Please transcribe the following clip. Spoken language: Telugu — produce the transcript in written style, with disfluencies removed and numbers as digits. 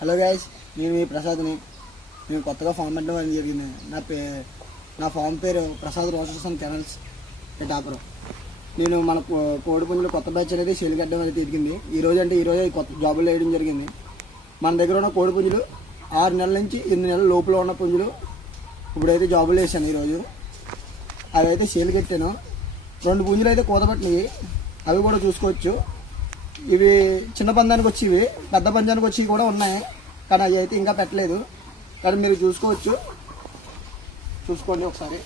హలో గైస్, నేను మీ ప్రసాద్ని. నేను కొత్తగా ఫామ్ పెట్టడం అనేది జరిగింది. నా ఫామ్ పేరు Prasad roses and canals Pithapuram. నేను మన కోడి పుంజులు కొత్త బ్యాచ్ అనేది సేల్ కట్టడం అనేది తిరిగింది. ఈరోజే కొత్త జాబులు వేయడం జరిగింది. మన దగ్గర ఉన్న కోడి పుంజులు 6 నెలల నుంచి 8 నెలల లోపల ఉన్న పుంజులు ఇప్పుడైతే జాబులు వేసాను. ఈరోజు అవి అయితే సేల్ కట్టాను. 2 పుంజులు అయితే కూతబట్టినవి, అవి కూడా చూసుకోవచ్చు. ఇవి చిన్న పందానికి వచ్చి ఇవి పెద్ద పందానికి వచ్చి కూడా ఉన్నాయి, కానీ అవి అయితే ఇంకా పెట్టలేదు. కానీ మీరు చూసుకోండి ఒకసారి.